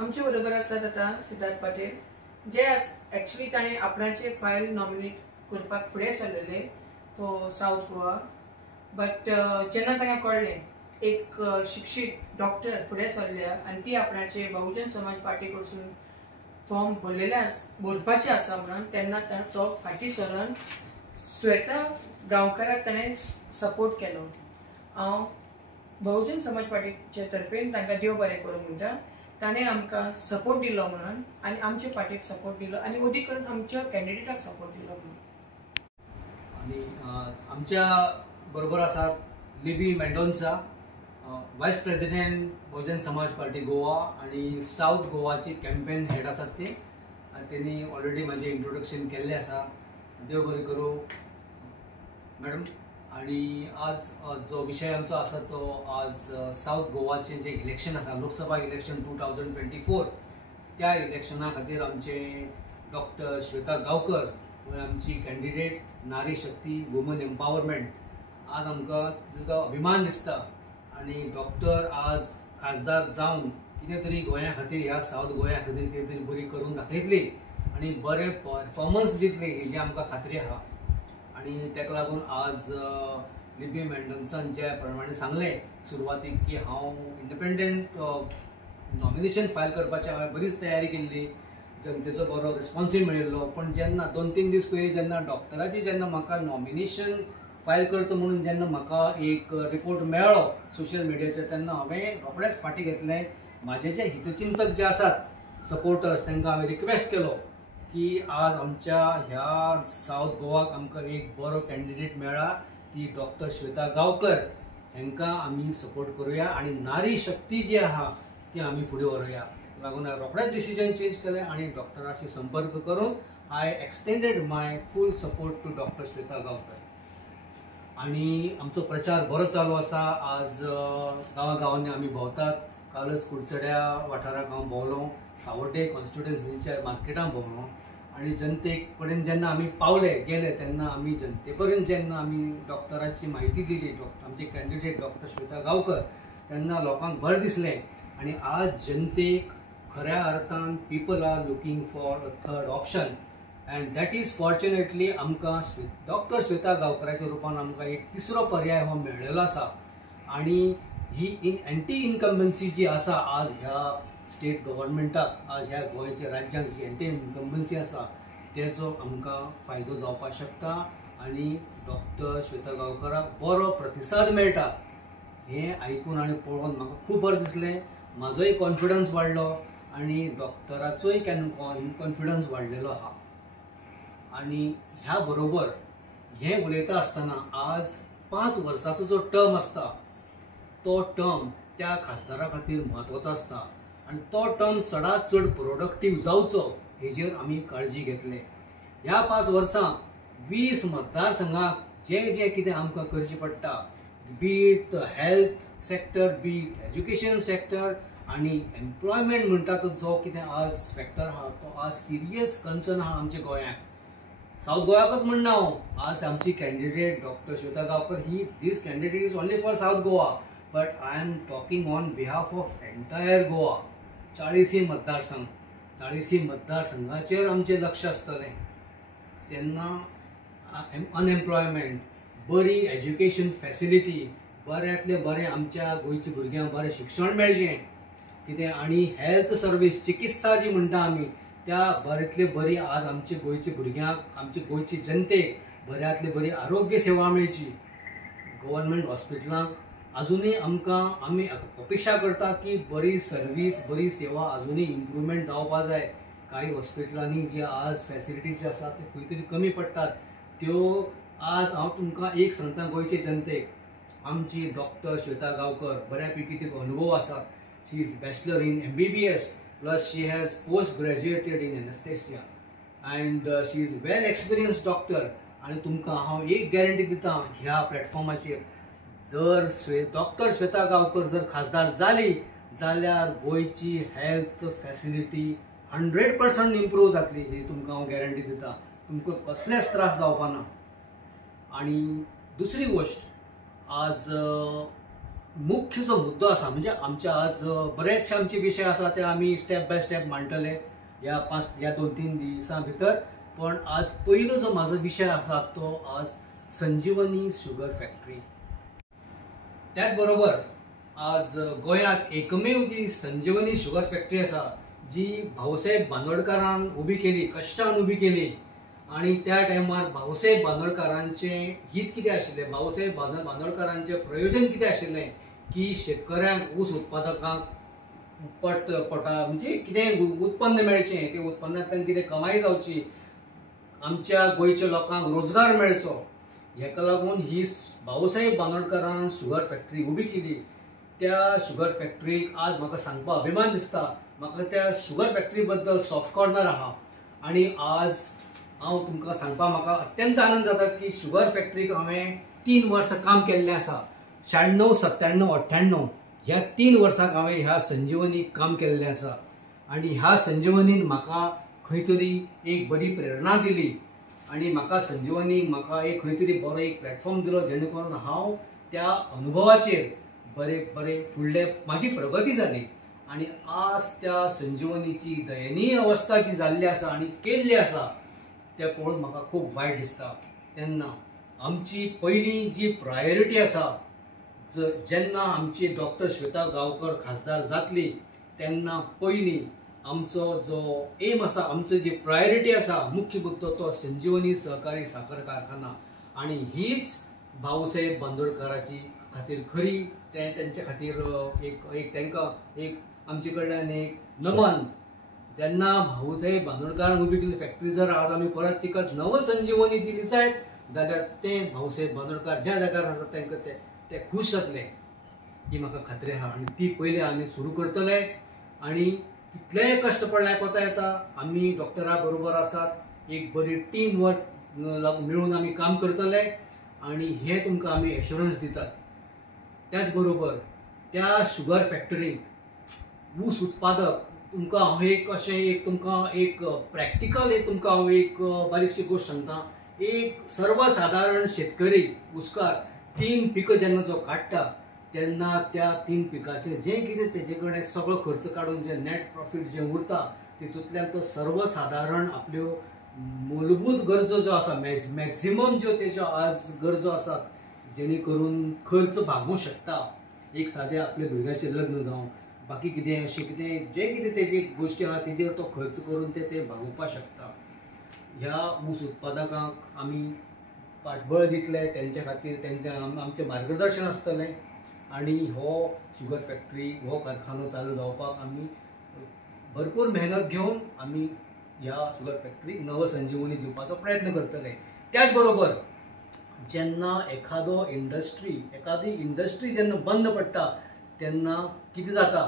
आमचे बरोबर आसात आता सिद्धार्थ पाटील जे एक्चुअली ताणे आपणाचे फायल नॉमिनेट करपाक फुडें सरलेले फॉर साउथ गोवा बट जेन्ना तांकां कळ्ळें एक शिक्षीत डॉक्टर फुडें सरल्या आनी ती आपणाचे बहुजन समाज पार्टी कडसून फॉर्म भरपाचे आसा म्हणून तेन्ना तो फाटीं सरून श्वेता गांवकाराक ताणें सपोर्ट केलो। हांव बहुजन समाज पार्टीचे तर्फेन तांकां देव बरें करूं म्हणटा। ताणें आमकां सपोर्ट दिलो म्हणून आनी आमचे पार्टीक सपोर्ट दिलो आनी ओदी करून आमच्या कॅन्डिडेटाक सपोर्ट दिलो म्हणून। आणि आमच्या बरोबर आसात लिबी मेंडोन्सा, वायस प्रेसिडेंट बहुजन समाज पार्टी गोवा आणि साउथ गोवाची कॅम्पेन हेड आसात ते। त्यांनी ऑलरेडी माझे इंट्रोडक्शन केल्लें आसा। देव बरें करूं मॅडम। आणि आज जो विषय आमचो आसा तो आज साउथ गोवाचे जे इलेक्शन आसा लोकसभा इलेक्शन 2024 त्या इलेक्शना खातीर आमचे डॉक्टर श्वेता गांवकर आमची कॅन्डिडेट नारी शक्ती वुमन एम्पावरमेंट। आज आमकां तिचो अभिमान दिसता आणि डॉक्टर आज खासदार जावन कितें तरी गोंया खातीर ह्या साउथ गोंया खातीर कितें तरी बरी करून दाखयतली आणि बरें परफॉर्मन्स दितली हेजी आमकां खात्री आहा। आणि तेका लागून आज लिबी मेंडोन्सान ज्या प्रमाणे सांगलें सुरवातीक की हांव इंडिपेंडंट नॉमिनेशन फायल करपाचें हांवें बरीच तयारी केल्ली, जनतेचो बरो रिस्पॉन्सूय मेळिल्लो। पण जेन्ना 2-3 दीस पयलीं जेन्ना डॉक्टराची जेन्ना म्हाका नॉमिनेशन फायल करता म्हणून जेन्ना म्हाका एक रिपोर्ट मेळ्ळो सोशल मिडियाचेर तेन्ना हांवें रोखडेंच फाटीं घेतलें। म्हाजे जे हितचिंतक जे आसात सपोर्टर्स तांकां हांवें रिक्वेस्ट केलो की आज आमच्या ह्या साउथ गोवाक आमकां एक बरो कॅन्डिडेट मेळ्ळा, ती डॉक्टर श्वेता गांवकर। हांकां आमी सपोर्ट करुया आणि नारी शक्ती जी आहा ती आमी फुडें व्हरुया। लागून हांवें रोखडेंच डिसिजन चेंज केलें आणि डॉक्टराशी संपर्क करून I extended my full support to doctor Shweta Gaonkar. आणि आमचो प्रचार बरो चालू आसा। आज गांवांनी आमी भोंवतात। कालच कुडचड्या वाठाराक हांव भोंवलो, सावड्डे कॉन्स्टिट्युएन्सीच्या मार्केटान भोंवलो आणि जनतेक पर्यंत जेन्ना आमी गेले तेन्ना आमी जनते पर्यंत जेन्ना आमी डॉक्टराची म्हायती दिली आमचे कॅन्डिडेट डॉक्टर श्वेता गांवकर तेन्ना लोकांक बरें दिसलें। आणि आज जनतेक खऱ्या अर्थान people are looking for a third option and that is fortunately आमकां डॉक्टर श्वेता गांवकराच्या रुपान आमकां एक तिसरो पर्याय हो मेळ्ळेलो आसा। आणि ही एंटी इनकम्बन्सी जी आसा आज ह्या स्टेट गव्हर्नमेंटाक आज ह्या गोंयच्या राज्यांक जी एंटी इनकम्बन्सी आसा तेजो आमकां फायदो जावपाक शकता आणि डॉक्टर श्वेता गांवकराक बरो प्रतिसाद मेळटा हें आयकून आनी पळोवन म्हाका खूब बरें दिसलें। म्हाजोय कॉन्फिडन्स वाडलो आणि डॉक्टराचोय कॉन्फिडन्स वाडलेलो आहा। आणि ह्या बरोबर हें उलयता आसतना आज 5 वर्साचो जो टर्म आसता तो टर्म त्या खासदारा खातीर म्हत्वाचो आसता आणि तो टर्म चडांत चड प्रोडक्टीव जावचो हेजेर आमी काळजी घेतले। ह्या 5 वर्सांत 20 मतदारसंघाक जे कितें आमकां करचें पडटा be it health sector be it education sector आणि एम्प्लॉयमेंट म्हणटा तो जो कितें आज फॅक्टर आहा तो आज सिरियस कन्सर्न आहा आमच्या गोंयाक। साउथ गोवाकच म्हणना हांव आज आमची कॅन्डिडेट डॉक्टर श्वेता गांवकर ही this candidate is only for south Goa but I am talking on behalf of entire Goa. 40 मतदारसंघ 40 मतदारसंघाचेर आमचें लक्ष आसतलें तेन्ना अनएम्प्लॉयमेंट बरी एज्युकेशन फॅसिलिटी बऱ्यांतले बरें आमच्या गोंयच्या भुरग्यांक बरें शिक्षण मेळचें कितें आणि हेल्थ सर्वीस चिकित्सा जी म्हणटा आमी त्या बऱ्यांतले बरी आज आमच्या गोंयच्या भुरग्यांक आमच्या गोंयच्या जनतेक बऱ्यांतली बरी आरोग्य सेवा मेळची। गव्हर्नमेंट हॉस्पिटलांक अजूनय आमकां आमी अपेक्षा करता की बरी सर्वीस बरी सेवा अजूनय इम्प्रुवमेंट जावपाक जाय। काही हॉस्पिटलांनी जी आज फॅसिलिटीज ज्यो आसात त्यो खंय तरी कमी पडटात त्यो आज हांव तुमकां एक सांगता गोंयचे जनतेक आमची डॉक्टर श्वेता गांवकर बऱ्यापैकी तिका अनुभव आसा। She is bachelor in MBBS plus she has post graduated in anaesthesia and she is well experienced doctor. आणि तुमकां हांव एक गॅरंटी दिता ह्या प्लॅटफॉर्माचेर जर डॉक्टर श्वेता गांवकर जर खासदार जाली जाल्यार गोंयची हेल्थ फॅसिलिटी 100% इम्प्रूव जातली ही तुमकां हांव गॅरंटी दिता। तुमकां कसलेच त्रास जावपाना। आणि दुसरी गोष्ट आज मुख्य जो मुद्दो आसा म्हणजे आमचे आज बरेचशे आमचे विषय आसा ते आमी स्टेप बाय स्टेप मांडटले या 2-3 दिसां भितर. पण आज पयलो जो म्हाजो विशय आसा तो आज संजीवनी शुगर फॅक्टरी. त्याच बरोबर आज गोंयांत एकमेव जी संजीवनी शुगर फॅक्टरी आसा जी भाऊसाहेब बांदोडकरान उबी केली, कश्टान उबी केली. आणि त्या टायमार भाऊसाहेब बांदोडकरांचे हित कितें आशिल्लें, भाऊसाहेब बांदोडकरांचे प्रयोजन कितें आशिल्लें की शेतकऱ्यांक ऊस उत्पादकांक म्हणजे कितें उत्पन्न मेळचें, ते उत्पन्नांतल्यान कितें कमाई जावची, आमच्या गोंयच्या लोकांक रोजगार मेळचो, हेका लागून ही भाऊसाहेब बांदोडकरान शुगर फॅक्टरी उबी केली. त्या शुगर फॅक्टरीक आज म्हाका सांगपाक अभिमान दिसता. म्हाका त्या शुगर फॅक्टरी बद्दल सॉफ्ट कॉर्नर आहा. आणि आज हांव तुमकां सांगपाक म्हाका अत्यंत आनंद जाता की शुगर फॅक्टरीक हांवें 3 वर्सां काम केल्लें आसा. 96, 97, 98 ह्या 3 वर्सांक हांवें ह्या संजीवनीक काम केल्लें आसा. आणि ह्या संजीवनीन म्हाका खंय तरी एक बरी प्रेरणा दिली. आणि म्हाका संजीवनीक म्हाका एक खंय तरी बरो एक प्लॅटफॉर्म दिलो जेणे करून हांव त्या अनुभवाचेर बरे फुडले म्हाजी प्रगती जाली. आणि आज त्या संजीवनीची दयनीय अवस्था जी जाल्ली आसा आणि केल्ली आसा ते पळोवन म्हाका खूब वायट दिसता. तेन्ना आमची पयली जी प्रायोरिटी आसा, जेन्ना आमची डॉक्टर श्वेता गांवकर खासदार जातली तेन्ना पयली आमचो जो एम आसा, आमचो जी प्रायोरिटी आसा, मुख्य मुद्दो तो संजीवनी सहकारी साखर कारखाना. आणि हीच भाऊसाहेब बांदोडकराची खातीर खरी त्यांच्या खातीर एक तांकां एक आमचे कडल्यान एक नमन. जेन्ना भाऊसाहेब बांदोडकरान उबी केल्ली फॅक्टरी जर आज आमी परत तिका नव संजीवनी दिली जायत जाल्यार ते भाऊसाहेब बांदोडकर ज्या जाग्यार आसा तांकां ते खूश जातले ही म्हाका खात्री आहा. आणि ती पयली आमी सुरू करतले. आणि कितलेय कश्ट पडल्यार कोता येता, आमी डॉक्टरा बरोबर आसात, एक बरी टीम वर्क मेळून आमी काम करतले. आणि हे तुमकां आमी एश्युरन्स दितात. त्याच बरोबर त्या शुगर फॅक्टरीक ऊस उत्पादक तुमकां हांव एक अशें एक तुमकां एक प्रॅक्टिकल एक तुमकां हांव एक बारीकशी गोश्ट सांगता. एक सर्वसाधारण शेतकरी ऊसकार 3 पिकां जेन्ना जो काडटा तेन्ना त्या 3 पिकाचेर जें कितें तेजे कडेन सगळो खर्च काडून जे नेट प्रॉफिट जें उरता तितूंतल्यान तो सर्वसाधारण आपल्यो मूलभूत गरजो ज्यो आसा, मॅक्झिमम ज्यो तेज्यो आज गरजो आसात जेणे करून खर्च भागूंक शकता. एक सादें आपल्या भुरग्याचें लग्न जावं, बाकी कितें अशें कितें जें कितें तेजी गोश्टी आहा तेजेर तो खर्च करून ते भागोवपाक शकता. ह्या ऊस उत्पादकांक आमी पाठबळ दितले, तेंच्या खातीर आमचें मार्गदर्शन आसतलें. आणि हो शुगर फॅक्टरी हो कारखानो चालू जावपाक आमी भरपूर मेहनत घेवन आमी ह्या शुगर फॅक्टरीक नव संजीवनी दिवपाचो प्रयत्न करतले. त्याच बरोबर जेन्ना एखादी इंडस्ट्री जेन्ना बंद पडटा तेन्ना कितें जाता,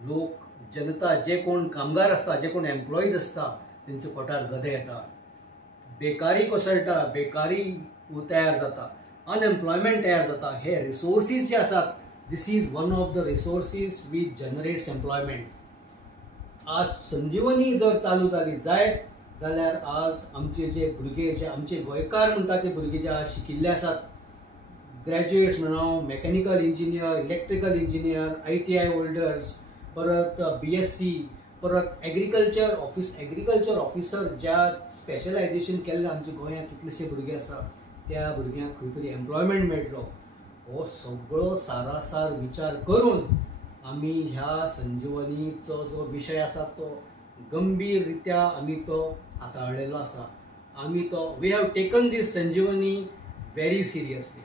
लोक जनता जे कोण कामगार आसता, जे कोण एम्प्लॉईज आसता तेंच्या पोटार गदे येता, बेकारी कोसळटा, बेकारी तयार जाता, अनएम्प्लॉयमेंट तयार जाता. हे रिसोर्सीस जे आसात, this is one of the resources which generates employment. आज संजीवनी जर चालू जाली जायत जाल्यार आज आमचे जे भुरगे जे आमचे गोंयकार म्हणटा ते भुरगे जे आज शिकिल्ले आसात, ग्रॅज्युएट्स म्हणा, mechanical engineer, electrical engineer, ITI holders, परत BSc, परत एग्रीकल्चर ऑफिसर ज्या स्पेशलायझेशन केल्लें आमच्या गोंयांत कितलेशे भुरगे आसा त्या भुरग्यांक खंय तरी एम्प्लॉयमेंट मेळटलो. हो सगळो सारासार विचार करून आमी ह्या संजीवनीचो जो विशय आसा तो गंभीर रित्या आमी तो हाताळलेलो आसा. We have taken this Sanjivani very seriously.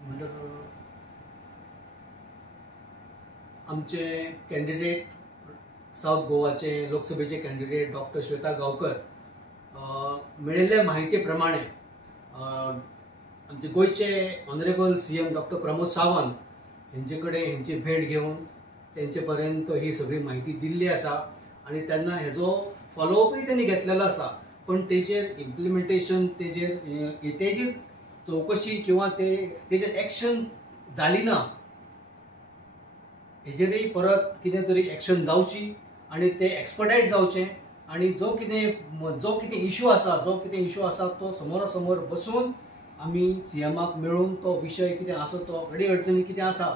म्हणटकर आमचे कॅन्डिडेट साऊथ गोवाचे लोकसभेचे कॅन्डिडेट डॉक्टर श्वेता गांवकर मेळिल्ले म्हायती प्रमाणे आमचे गोंयचे honourable CM doctor Pramod Sawant हेंचे कडेन हेंची भेट घेवन तेंचे पर्यंत ही सगळी म्हायती दिल्ली आसा. आणि तेन्ना हेजो फॉलोअपय तेणी घेतलेलो आसा. पण तेजेर इम्प्लिमेंटेशन तेजेर चौकशी किंवा तेजेर एक्शन जाली ना. हेजेरय परत कितें तरी एक्शन जावची आणि ते एक्सपर्टायट जावचें. आणि जो कितें इश्यू आसा तो समोरासमोर बसून आमी सीएमाक मेळून तो विशय कितें आसा तो अडी अडचणी कितें आसा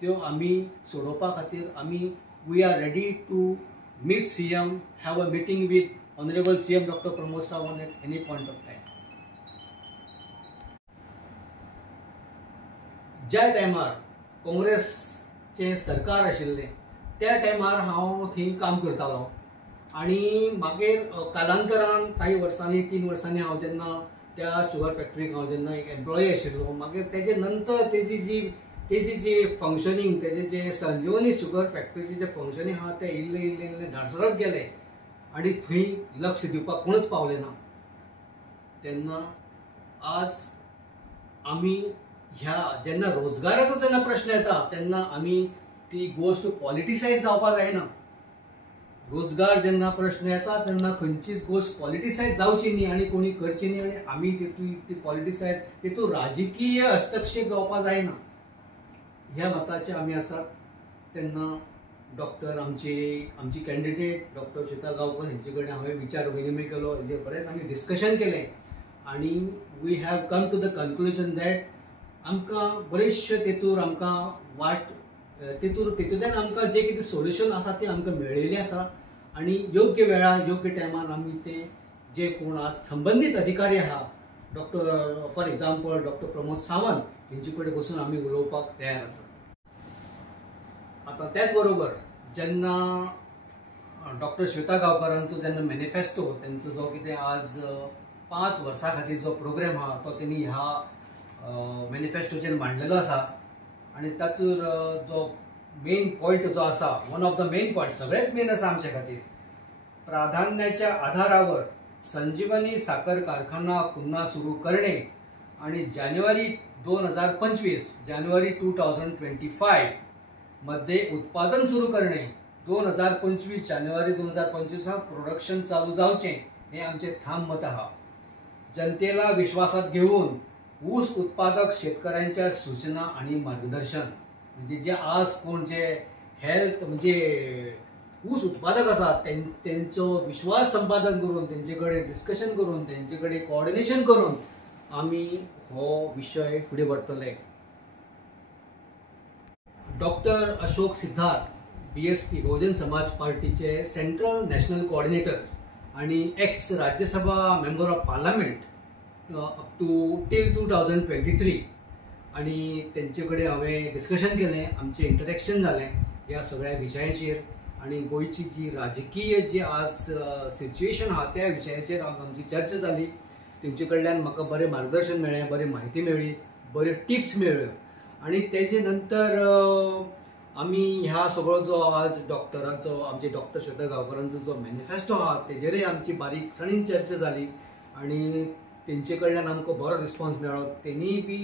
त्यो आमी सोडोवपा खातीर आमी we are ready to meet CM, have a meeting with honourable CM doctor Pramod Sawant at any point of time. ज्या टायमार काँग्रेसचें सरकार आशिल्लें त्या टायमार हांव थंय काम करतालो आनी मागीर कालांतरान काही वर्सांनी 3 वर्सांनी हांव जेन्ना त्या शुगर फॅक्टरीक हांव जेन्ना एक एम्प्लॉई आशिल्लो मागीर तेजे नंतर तेजी जी फंक्शनींग तेजे जे संजीवनी शुगर फॅक्टरीचे जे फंक्शनींग आहा ते इल्लें धाडसरत गेले आनी थंय लक्ष दिवपाक कोणूच पावले ना. तेन्ना आज आमी ह्या जेन्ना रोजगाराचो जेन्ना प्रश्न येता तेन्ना आमी ती गोष्ट पॉलिटिसायज जावपाक जायना. रोजगार जेन्ना प्रश्न येता तेन्ना खंयचीच गोष्ट पॉलिटिसायज जावची न्ही आनी कोणी करची न्ही आनी आमी ती पॉलिटिसायज तितून राजकीय हस्तक्षेप जावपाक जायना ह्या मताचे आमी आसात. तेन्ना डॉक्टर आमची कॅन्डिडेट डॉक्टर श्वेता गांवकर हेंचे कडेन हांवें विचार विनिमय केलो, हेजेर बरेंच आमी डिस्कशन केलें आनी we have come to the conclusion that आमकां बरेचशे तेतूर आमकां तेतूंतल्यान आमकां जे कितें सोल्युशन आसा ते आमकां मेळिल्लें आसा आनी योग्य वेळार योग्य टायमार आमी ते जे कोण आज संबंदीत अधिकारी आहा doctor for example doctor Pramod Sawant हेंचे कडेन बसून आमी उलोवपाक तयार आसात. आतां त्याच बरोबर जेन्ना डॉक्टर श्वेता गांवकरांचो जेन्ना मॅनिफेस्टो तेंचो जो कितें आज 5 वर्सां खातीर जो प्रोग्राम आहा तो तेणी ह्या मॅनिफेस्टोचेर मांडलेलो आसा आनी तातूंत जो मेन पॉयंट जो आसा one of the main point सगळेच मेन आसा आमचे खातीर प्राधान्याच्या आधारावर संजीवनी साखर कारखाना पुन्हा सुरू करणे आणि जानेवारी 2025 मध्ये उत्पादन सुरू करणे 2025 जानेवारी 2025 प्रोडक्शन चालू जावचे हे आमचे ठाम मत आहा. जनतेला विश्वासात घेऊन ऊस उत्पादक शेतकऱ्यांच्या सूचना आणि मार्गदर्शन म्हणजे जे आज कोण जे हेल्थ म्हणजे ऊस उत्पादक आसात तेंचो विश्वास संपादन करून तेंचे कडेन डिस्कशन करून तेंचे कडेन कोऑर्डिनेशन करून आमी हो विशय फुडें व्हरतले. डॉक्टर अशोक सिद्धार्थ BSP बहुजन समाज पार्टीचे सेंट्रल नॅशनल कोऑर्डिनेटर आणि ex Rajya Sabha member of parliament up to till 2023 आणि तेंचे कडेन हांवें डिस्कशन केलें, आमचें इंटरेक्शन जालें ह्या सगळ्या विशयाचेर आणि गोंयची जी राजकीय जी आज सिच्युएशन आहा त्या विशयाचेर आमची चर्चा जाली. तेंचे कडल्यान म्हाका बरें मार्गदर्शन मेळ्ळें, बरी म्हायती मेळ्ळी, बऱ्यो टिप्स मेळ्ळ्यो आणि तेजे नंतर आमी ह्या सगळो जो आज डॉक्टरांचो आमचे डॉक्टर श्वेता गांवकरांचो जो मॅनिफेस्टो आहा तेजेरय आमची बारीकसाणीन चर्चा जाली आणि तेंचे कडल्यान आमकां बरो रिस्पॉन्स मेळ्ळो. तेणी बी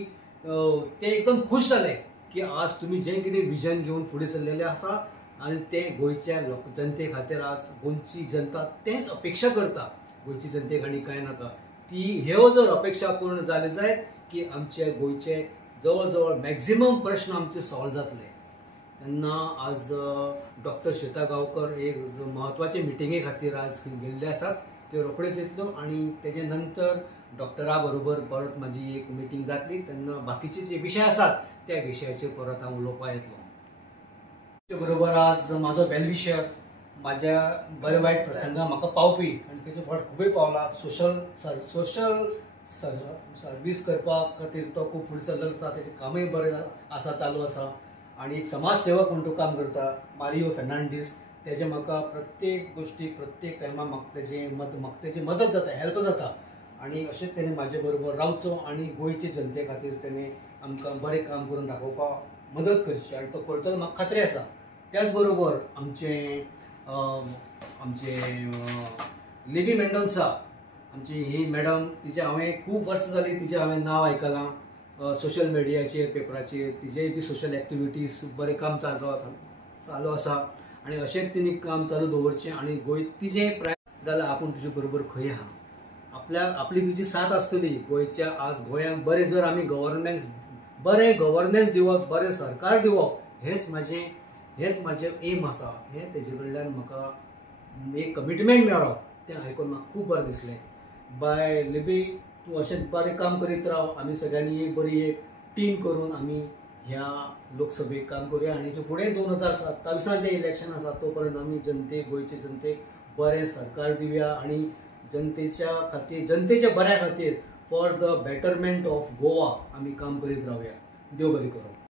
ते एकदम खूश जाले की आज तुमी जें कितें विजन घेवन फुडें सरलेले आसा आनी ते गोंयच्या जनते खातीर आज गोंयची जनता तेंच अपेक्षा करता. गोंयची जनतेक आनी कांय नाका. ह्यो जर अपेक्षा पूर्ण जाले जायत की आमचे गोंयचे जवळ जवळ मॅक्झिमम प्रश्न आमचे सॉल्व जातले. तेन्ना आज डॉक्टर श्वेता गांवकर एक म्हत्वाचे मिटिंगे खातीर आज गेल्ले आसात. ते रोखडेच येतलो आणि तेजे नंतर डॉक्टरा बरोबर परत म्हाजी एक मिटींग जातली तेन्ना बाकीचे जे विशय आसात त्या विशयाचेर परत हांव उलोवपाक येतलो. ते बरोबर आज म्हाजो वेलविशर म्हाज्या बरे वायट प्रसंगां म्हाका पावपी आनी तेजे फाट खूबय पावला. सोशल सर्वीस करपा खातीर तो खूब फुडें सरलेलो आसा. तेजें कामय बरें आसा चालू आसा आणि एक समाज सेवक म्हणून तो काम करता मारियो फेर्नांडीस. तेजे म्हाका प्रत्येक गोष्टीक प्रत्येक टायमार म्हाका तेजी मदत जाता, हेल्प जाता आणि अशेंच तेणें म्हाजे बरोबर रावचो आणि गोंयचे जनते खातीर तेणें आमकां बरें काम करून दाखोवपाक मदत करची आनी तो करतलो म्हाका खात्री आसा. त्याच बरोबर आमचे लिबी मेंडोन्सा आमची ही मॅडम तिचे हांवें खूब वर्सां जालीं तिचें हांवें नांव आयकलां सोशल मिडियाचेर पेपराचेर. तिजेय बी सोशल एक्टिविटीज बरें काम चालू आसा आनी अशेंच तिणी काम चालू दवरचें आणि गोंय तिजें जाल्यार आपूण तुजे बरोबर खंय आहा. आपली तुजी साथ आसतली गोंयच्या आज गोंयांक बरें जर आमी बरें गव्हर्नन्स दिवप, बरें सरकार दिवप हेच म्हाजें एम आसा. हें तेजे कडल्यान म्हाका एक कमिटमेंट मेळ्ळो तें आयकून म्हाका खूब बरें दिसलें. बाय लिबी तूं अशेंच बरें काम करीत राव. आमी सगळ्यांनी एक बरी एक टीम करून आमी ह्या लोकसभेक काम करूया आनी फुडें 2027 जे इलेक्शन आसा तोपर्यंत आमी जनतेक गोंयचे जनतेक बरें सरकार दिवया आनी जनतेच्या खातीर जनतेच्या बऱ्या खातीर for the betterment of Goa आमी काम करीत रावया. देव बरें करूं.